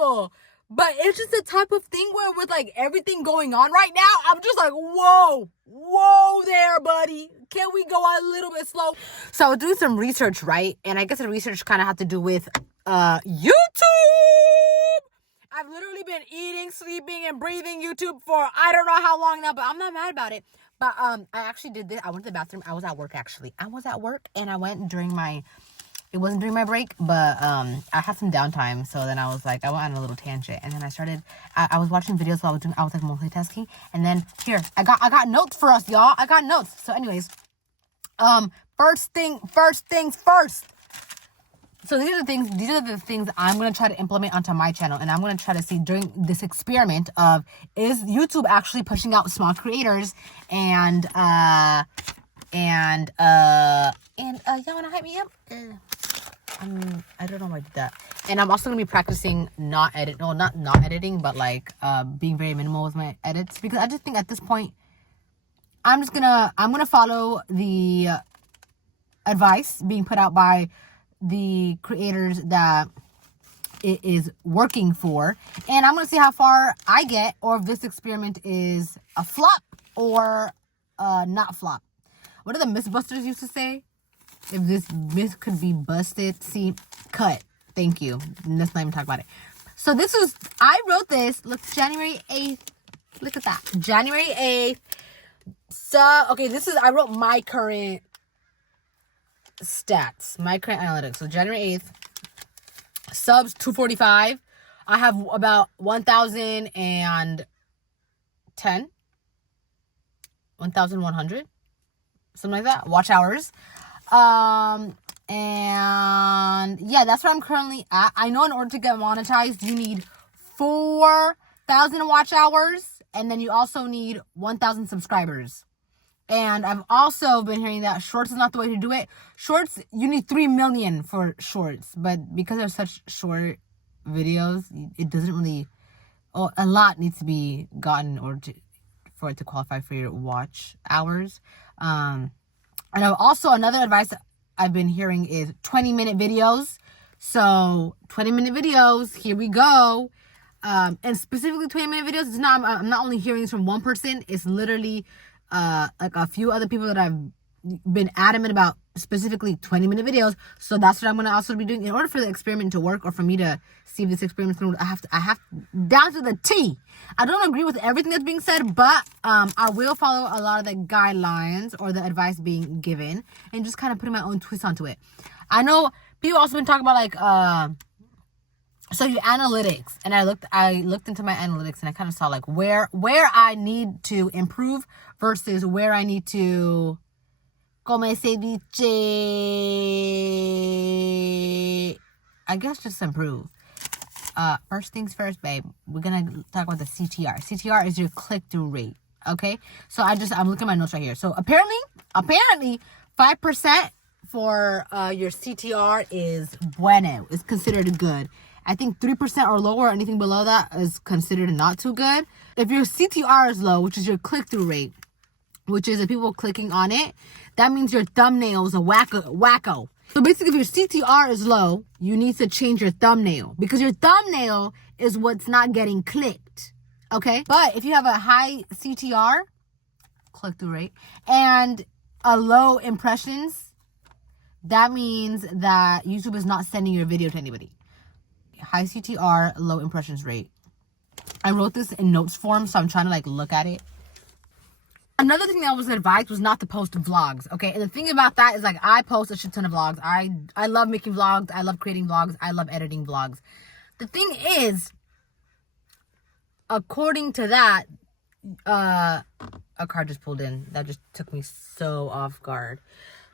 possible. But it's just the type of thing where with like everything going on right now, I'm just like, whoa there, buddy. Can we go a little bit slow? So I was doing some research, right? And I guess the research kind of had to do with YouTube. I've literally been eating, sleeping, and breathing YouTube for I don't know how long now, but I'm not mad about it. But I actually did this. I went to the bathroom. I was at work, actually. I was at work, and I went during my... It wasn't during my break, but I had some downtime. So then I was like, I went on a little tangent, and then I started. I was watching videos while I was like multitasking, and then here I got notes for us, y'all. I got notes. So, anyways, first things first. So these are the things I'm gonna try to implement onto my channel, and I'm gonna try to see during this experiment of is YouTube actually pushing out small creators and y'all wanna hype me up? I don't know why I did that. And I'm also gonna be practicing not editing, but like being very minimal with my edits, because I just think at this point I'm gonna follow the advice being put out by the creators that it is working for, and I'm gonna see how far I get, or if this experiment is a flop or not flop. What do the Mythbusters used to say? If this myth could be busted, cut. Thank you. Let's not even talk about it. So I wrote this, look, January 8th. Look at that. January 8th. So, okay, I wrote my current stats, my current analytics. So January 8th, subs 245. I have about 1,100, something like that. Watch hours. And yeah, that's where I'm currently at. I know in order to get monetized, you need 4,000 watch hours, and then you also need 1,000 subscribers. And I've also been hearing that shorts is not the way to do it. Shorts, you need 3 million for shorts, but because they're such short videos, it doesn't really. A lot needs to be gotten for it to qualify for your watch hours. And also another advice I've been hearing is 20-minute videos. So 20-minute videos, here we go. And specifically 20-minute videos, I'm not only hearing this from one person, it's literally like a few other people that I've been adamant about specifically 20-minute videos. So that's what I'm going to also be doing in order for the experiment to work, or for me to see if this experiment is going to work. I have down to the T. I don't agree with everything that's being said, but I will follow a lot of the guidelines or the advice being given and just kind of putting my own twist onto it. I know people also been talking about like so your analytics, and I looked into my analytics, and I kind of saw like where I need to improve versus where I need to, como se dice, I guess just improve. First things first, babe, we're gonna talk about the CTR. CTR is your click-through rate. Okay, so I'm looking at my notes right here. So apparently 5% for your CTR is bueno, is considered good. I think 3% or lower, or anything below that is considered not too good. If your CTR is low, which is your click-through rate, which is the people clicking on it, that means your thumbnail is a wacko. So basically, if your CTR is low, you need to change your thumbnail, because your thumbnail is what's not getting clicked. Okay? But if you have a high CTR, click-through rate, and a low impressions, that means that YouTube is not sending your video to anybody. High CTR, low impressions rate. I wrote this in notes form, so I'm trying to like look at it. Another thing that was advised was not to post vlogs, okay? And the thing about that is, like, I post a shit ton of vlogs. I love making vlogs. I love creating vlogs. I love editing vlogs. The thing is, according to that, a car just pulled in. That just took me so off guard.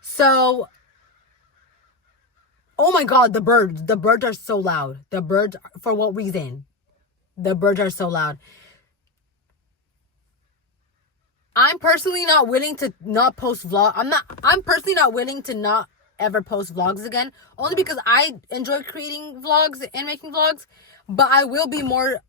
So, oh my God, the birds. The birds are so loud. The birds, for what reason? The birds are so loud. I'm personally not willing to not post vlog. I'm personally not willing to not ever post vlogs again. Only because I enjoy creating vlogs and making vlogs. But I will be more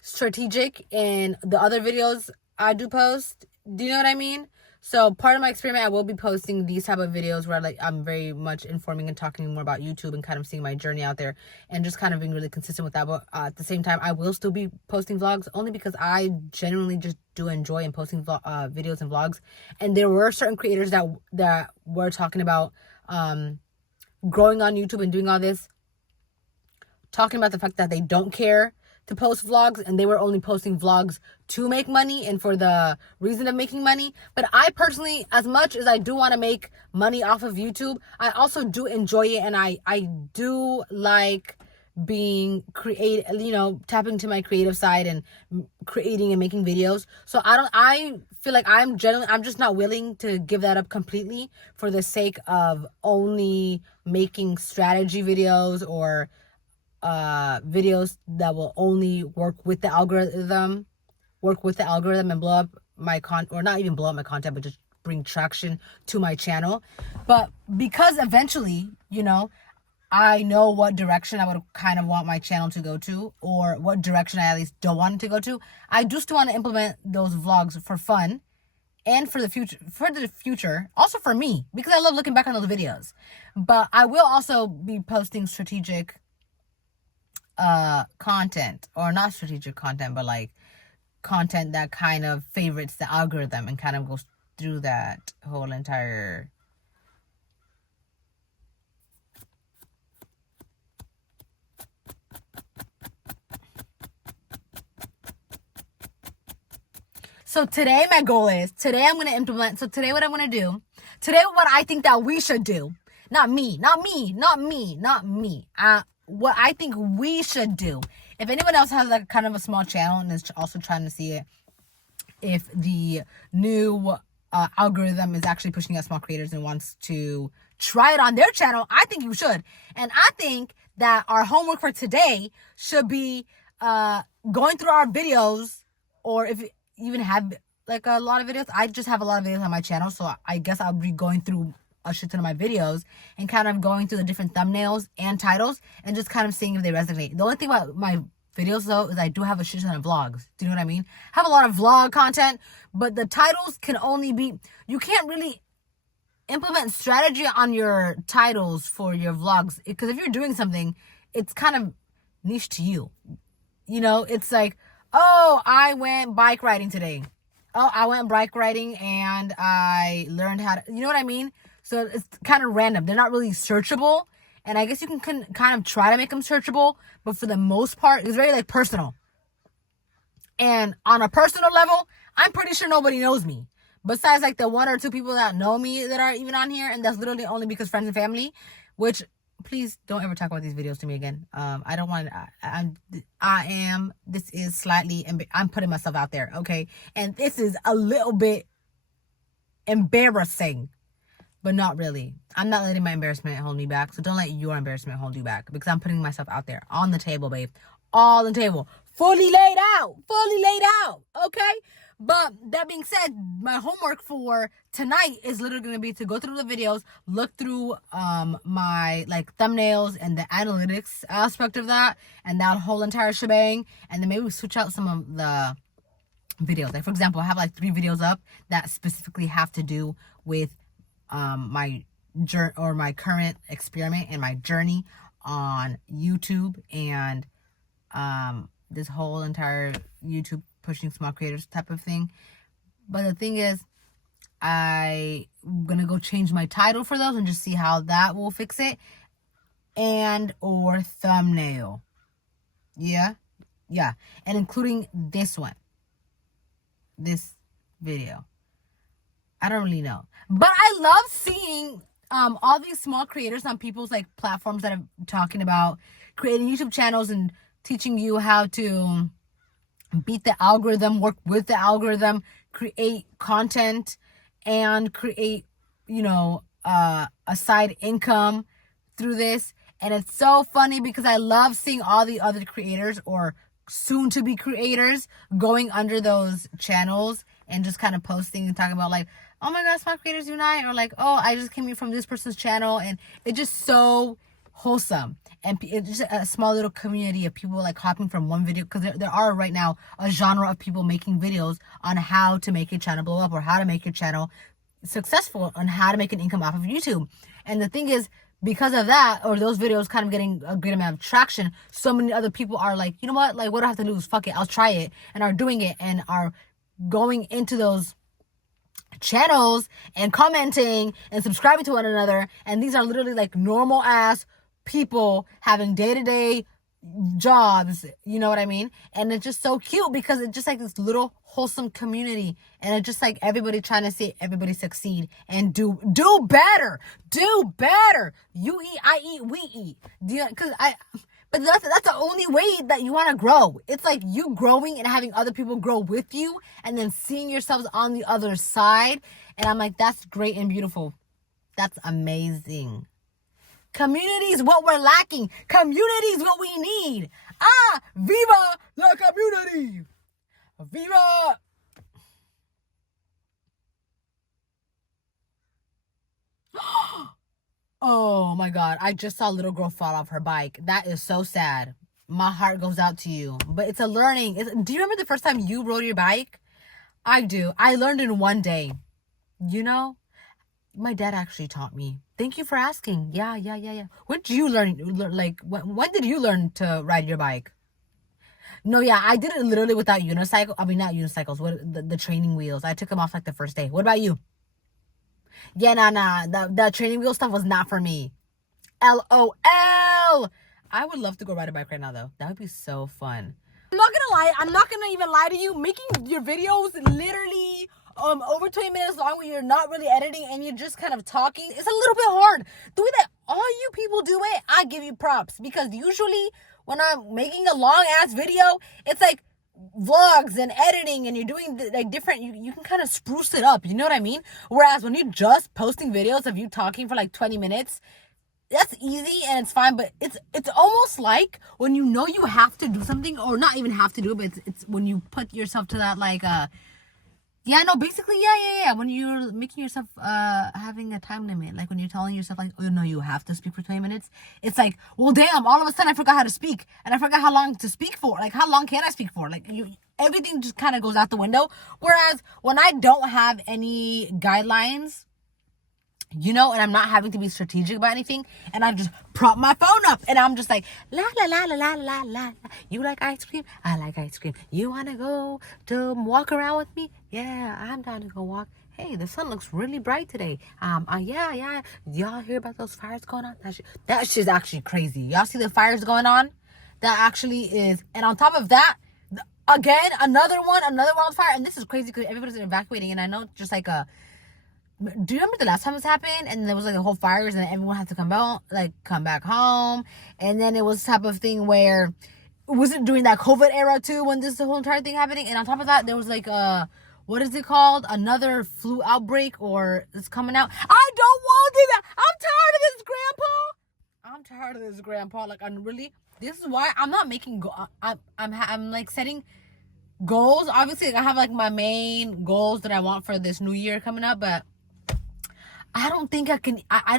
strategic in the other videos I do post. Do you know what I mean? So part of my experiment, I will be posting these type of videos where like I'm very much informing and talking more about YouTube and kind of seeing my journey out there and just kind of being really consistent with that. But at the same time, I will still be posting vlogs only because I genuinely just do enjoy in posting videos and vlogs. And there were certain creators that were talking about growing on YouTube and doing all this, talking about the fact that they don't care to post vlogs and they were only posting vlogs to make money and for the reason of making money. But I personally, as much as I do want to make money off of YouTube, I also do enjoy it, and I do like being tapping into my creative side and creating and making videos. So I feel like I'm just not willing to give that up completely for the sake of only making strategy videos or videos that will only work with the algorithm and blow up my or not even blow up my content, but just bring traction to my channel. But because eventually, I know what direction I would kind of want my channel to go to, or what direction I at least don't want it to go to, I do still want to implement those vlogs for fun and for the future, also for me, because I love looking back on those videos. But I will also be posting strategic content, or not strategic content, but like content that kind of favorites the algorithm and kind of goes through that whole entire So today my goal is, today I'm going to implement, so today what I'm going to do, today what I think that we should do, not me, what I think we should do. If anyone else has like kind of a small channel and is also trying to see if the new algorithm is actually pushing out small creators and wants to try it on their channel, I think you should. And I think that our homework for today should be going through our videos, or if you even have like a lot of videos. I just have a lot of videos on my channel, so I guess I'll be going through a shit ton of my videos and kind of going through the different thumbnails and titles and just kind of seeing if they resonate. The only thing about my videos though is I do have a shit ton of vlogs. Do you know what I mean? I have a lot of vlog content, but the titles can only be, you can't really implement strategy on your titles for your vlogs, because if you're doing something, it's kind of niche to you. It's like, oh, I went bike riding today. Oh, I went bike riding and I learned how to, you know what I mean? So it's kind of random. They're not really searchable. And I guess you can kind of try to make them searchable, but for the most part, it's very like personal. And on a personal level, I'm pretty sure nobody knows me. Besides like the one or two people that know me that are even on here. And that's literally only because friends and family, which please don't ever talk about these videos to me again. I don't want this is slightly, I'm putting myself out there. Okay. And this is a little bit embarrassing, but not really. I'm not letting my embarrassment hold me back. So don't let your embarrassment hold you back, because I'm putting myself out there on the table, babe. All on the table. Fully laid out. Okay? But that being said, my homework for tonight is literally going to be to go through the videos, look through my like thumbnails and the analytics aspect of that, and that whole entire shebang, and then maybe we switch out some of the videos. Like for example, I have like 3 videos up that specifically have to do with my current experiment and my journey on YouTube and this whole entire YouTube pushing small creators type of thing. But the thing is, I'm gonna go change my title for those and just see how that will fix it, and or thumbnail. Yeah, and including this video. I don't really know, but I love seeing all these small creators on people's like platforms that are talking about creating YouTube channels and teaching you how to beat the algorithm, work with the algorithm, create content, and create, a side income through this. And it's so funny because I love seeing all the other creators or soon to be creators going under those channels and just kind of posting and talking about like, oh my god, small creators unite, or like, oh, I just came here from this person's channel, and it's just so wholesome. And it's just a small little community of people like hopping from one video, because there are right now a genre of people making videos on how to make your channel blow up or how to make your channel successful on how to make an income off of YouTube. And the thing is, because of that, or those videos kind of getting a good amount of traction, so many other people are like, you know what, like, what do I have to lose? Fuck it, I'll try it, and are doing it, and are going into those channels and commenting and subscribing to one another. And these are literally like normal ass people having day-to-day jobs, you know what I mean? And it's just so cute because it's just like this little wholesome community, and it's just like everybody trying to see everybody succeed and do better. You eat, I eat, we eat. But that's the only way that you want to grow. It's like you growing and having other people grow with you, and then seeing yourselves on the other side. And I'm like, that's great and beautiful. That's amazing. Community is what we're lacking. Community is what we need. Viva la community. Viva. Oh my God. I just saw a little girl fall off her bike. That is so sad. My heart goes out to you. But it's a learning. Do you remember the first time you rode your bike? I do. I learned in one day. You know? My dad actually taught me. Thank you for asking. Yeah. When did you learn? Like, when did you learn to ride your bike? No, yeah, I did it literally without unicycle. I mean, not unicycles. What the training wheels? I took them off like the first day. What about you? Yeah, nah. The training wheel stuff was not for me. LOL. I would love to go ride a bike right now, though. That would be so fun. I'm not gonna lie. I'm not gonna even lie to you. Making your videos literally over 20 minutes long when you're not really editing and you're just kind of talking, it's a little bit hard. The way that all you people do it, I give you props, because usually when I'm making a long ass video, it's like vlogs and editing, and you're doing like different, you can kind of spruce it up, you know what I mean? Whereas when you're just posting videos of you talking for like 20 minutes, that's easy and it's fine. But it's almost like when you know you have to do something, or not even have to do it, but it's when you put yourself to that, like basically, yeah. When you're making yourself having a time limit, like when you're telling yourself like, oh no, you have to speak for 20 minutes. It's like, well, damn, all of a sudden I forgot how to speak, and I forgot how long to speak for. Like, how long can I speak for? Like, everything just kind of goes out the window. Whereas when I don't have any guidelines, you know, and I'm not having to be strategic about anything, and I just prop my phone up, and I'm just like, la la la la la la la. You like ice cream? I like ice cream. You wanna go to walk around with me? Yeah, I'm down to go walk. Hey, the sun looks really bright today. Yeah. Y'all hear about those fires going on? That shit's actually crazy. Y'all see the fires going on? That actually is. And on top of that, again, another wildfire. And this is crazy because everybody's evacuating, and I know just like do you remember the last time this happened? And there was like the whole fires, and everyone had to come back home. And then it was the type of thing where, was it during that COVID era too, when the whole entire thing happening? And on top of that, there was like what is it called? Another flu outbreak, or it's coming out. I don't want to do that. I'm tired of this, Grandpa. Like, this is why I'm not making I'm like setting goals. Obviously, I have like my main goals that I want for this new year coming up, but I don't think I can. I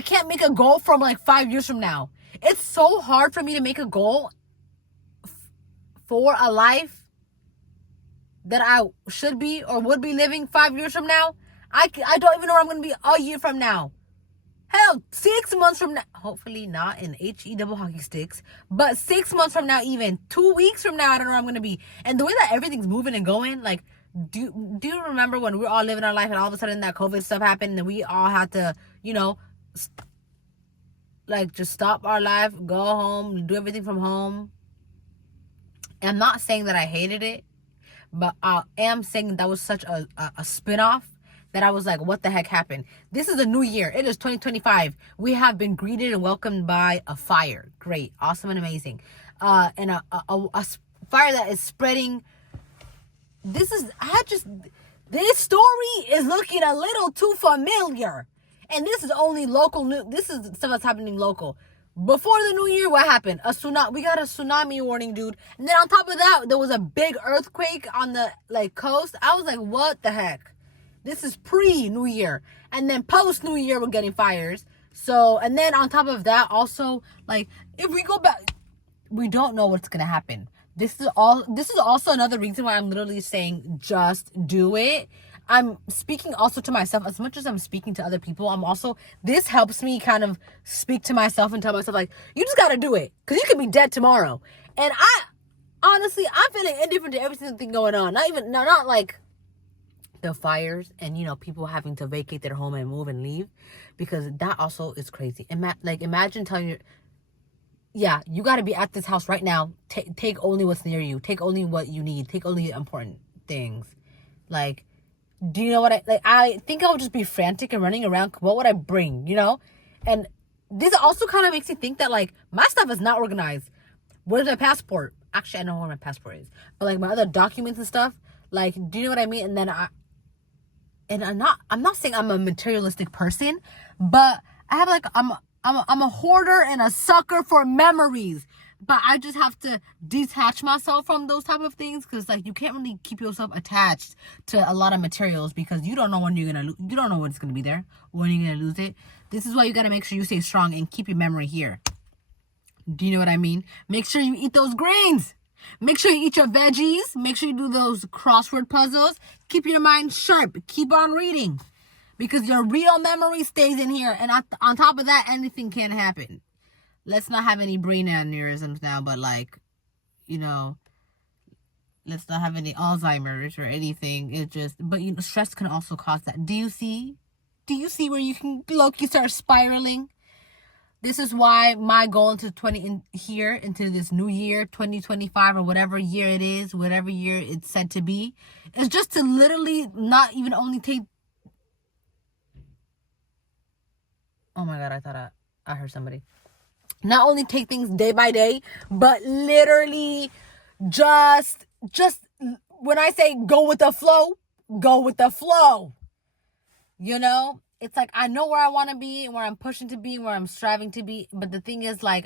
can't make a goal from like 5 years from now. It's so hard for me to make a goal for a life that I should be or would be living 5 years from now. I don't even know where I'm going to be a year from now. Hell, 6 months from now. Hopefully not in HE double hockey sticks. But 6 months from now, even 2 weeks from now, I don't know where I'm going to be. And the way that everything's moving and going, like, do you remember when we were all living our life and all of a sudden that COVID stuff happened and we all had to, you know, like, just stop our life, go home, do everything from home? And I'm not saying that I hated it, but I am saying that was such a spin-off that I was like, what the heck happened? This is a new year. It is 2025. We have been greeted and welcomed by a fire. Great, awesome, and amazing. And a fire that is spreading. This story is looking a little too familiar. And this is only local news. This is stuff that's happening local. Before the new year, what happened? A tsunami. We got a tsunami warning, dude. And then on top of that, there was a big earthquake on the coast. I was like, what the heck? This is pre-New Year. And then post-New Year, we're getting fires. So, and then on top of that, also, like, if we go back, we don't know what's going to happen. This is also another reason why I'm literally saying just do it. I'm speaking also to myself as much as I'm speaking to other people. This helps me kind of speak to myself and tell myself, like, you just got to do it because you could be dead tomorrow. And honestly, I'm feeling indifferent to every single thing going on. Not like the fires and, people having to vacate their home and move and leave, because that also is crazy. Imagine telling you got to be at this house right now. Take only what's near you. Take only what you need. Take only important things. Like, do you know what I think I would just be frantic and running around. What would I bring, And this also kind of makes me think that, like, my stuff is not organized. Where's my passport? Actually, I know where my passport is. But, like, my other documents and stuff, like, do you know what I mean? And then I'm not saying I'm a materialistic person, but I have, like, I'm a hoarder and a sucker for memories. But I just have to detach myself from those type of things, because, like, you can't really keep yourself attached to a lot of materials, because you don't know when you don't know when it's gonna be there, when you're gonna lose it. This is why you gotta make sure you stay strong and keep your memory here. Do you know what I mean? Make sure you eat those grains. Make sure you eat your veggies. Make sure you do those crossword puzzles. Keep your mind sharp. Keep on reading, because your real memory stays in here. And on top of that, anything can happen. Let's not have any brain aneurysms now, but, like, let's not have any Alzheimer's or anything. But stress can also cause that. Do you see where you can low-key start spiraling? This is why my goal into this new year, 2025, or whatever year it is, whatever year it's said to be, is just to literally not even only take. Oh my God, I thought I heard somebody. Not only take things day by day, but literally just when I say go with the flow, go with the flow. It's like, I know where I want to be and where I'm pushing to be and where I'm striving to be. But the thing is, like,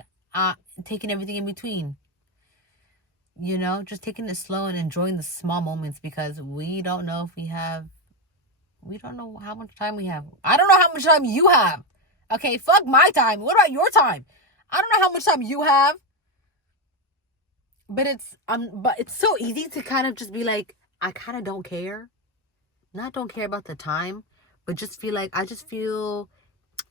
taking everything in between. Just taking it slow and enjoying the small moments, because we don't know how much time we have. I don't know how much time you have. Okay, fuck my time. What about your time? I don't know how much time you have. But it's so easy to kind of just be like, I kind of don't care. Not don't care about the time, but just feel like, I just feel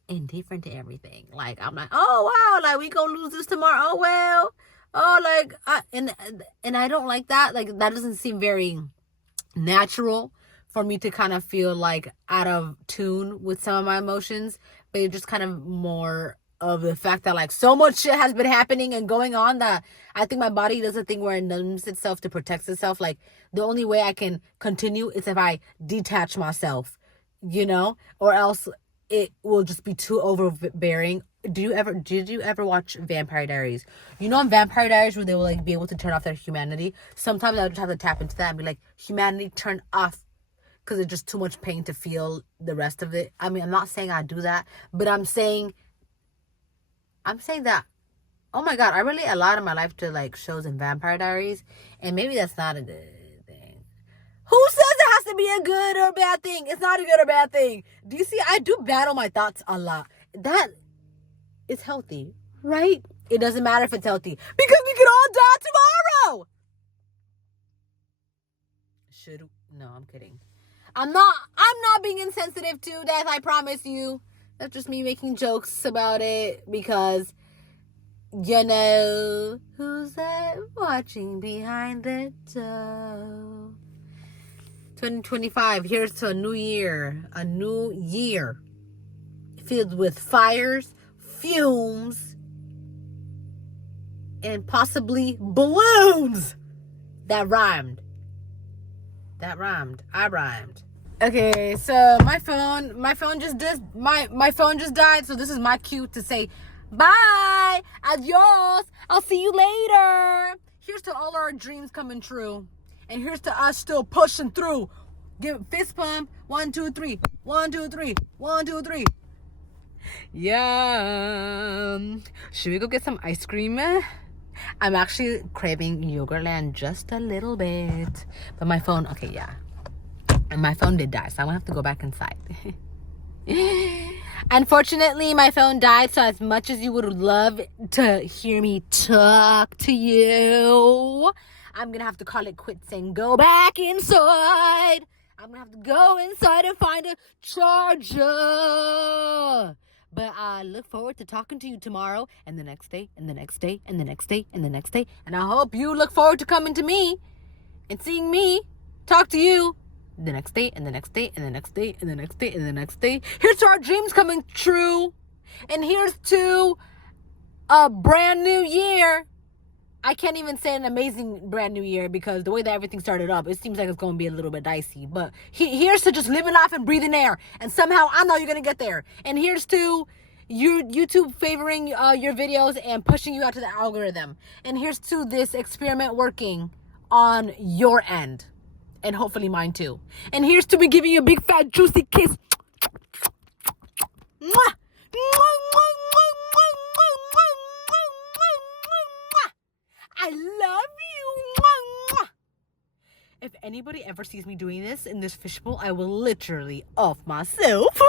indifferent to everything. Like, I'm like, oh wow, like, we gonna lose this tomorrow. Oh well. Oh, like, and I don't like that. Like, that doesn't seem very natural for me to kind of feel like out of tune with some of my emotions. But it's just kind of more of the fact that, like, so much shit has been happening and going on that I think my body does a thing where it numbs itself to protect itself. Like, the only way I can continue is if I detach myself, or else it will just be too overbearing. Did you ever watch Vampire Diaries? On Vampire Diaries, where they will, like, be able to turn off their humanity. Sometimes I would just have to tap into that and be like, humanity, turn off, because it's just too much pain to feel the rest of it. I mean, I'm not saying I do that, but I'm saying that, oh my God, I relate a lot of my life to, like, shows in Vampire Diaries, and maybe that's not a good thing. Who says it has to be a good or bad thing? It's not a good or bad thing. Do you see? I do battle my thoughts a lot. That is healthy, right? It doesn't matter if it's healthy, because we could all die tomorrow. No, I'm kidding. I'm not being insensitive to death, I promise you. That's just me making jokes about it, because, who's that watching behind the door? 2025, here's to a new year filled with fires, fumes, and possibly balloons. That rhymed. I rhymed. Okay, so my phone just died, so this is my cue to say bye, adios, I'll see you later. Here's to all our dreams coming true, and here's to us still pushing through. Give fist pump, 1 2 3, 1 2 3, 1 2 3. Yum. Should we go get some ice cream? I'm actually craving Yogurtland just a little bit, but my phone, okay, yeah. And my phone did die, so I'm gonna have to go back inside. Unfortunately, my phone died, so as much as you would love to hear me talk to you, I'm gonna have to call it quits and go back inside. I'm gonna have to go inside and find a charger. But I look forward to talking to you tomorrow and the next day and the next day and the next day and the next day. And I hope you look forward to coming to me and seeing me talk to you the next day and the next day and the next day and the next day and the next day. Here's to our dreams coming true. And here's to a brand new year. I can't even say an amazing brand new year because the way that everything started up, it seems like it's going to be a little bit dicey. But here's to just living life and breathing air. And somehow I know you're going to get there. And here's to YouTube favoring your videos and pushing you out to the algorithm. And here's to this experiment working on your end. And hopefully mine too. And here's to me giving you a big fat juicy kiss. Mwah! I love you. If anybody ever sees me doing this in this fishbowl, I will literally off myself.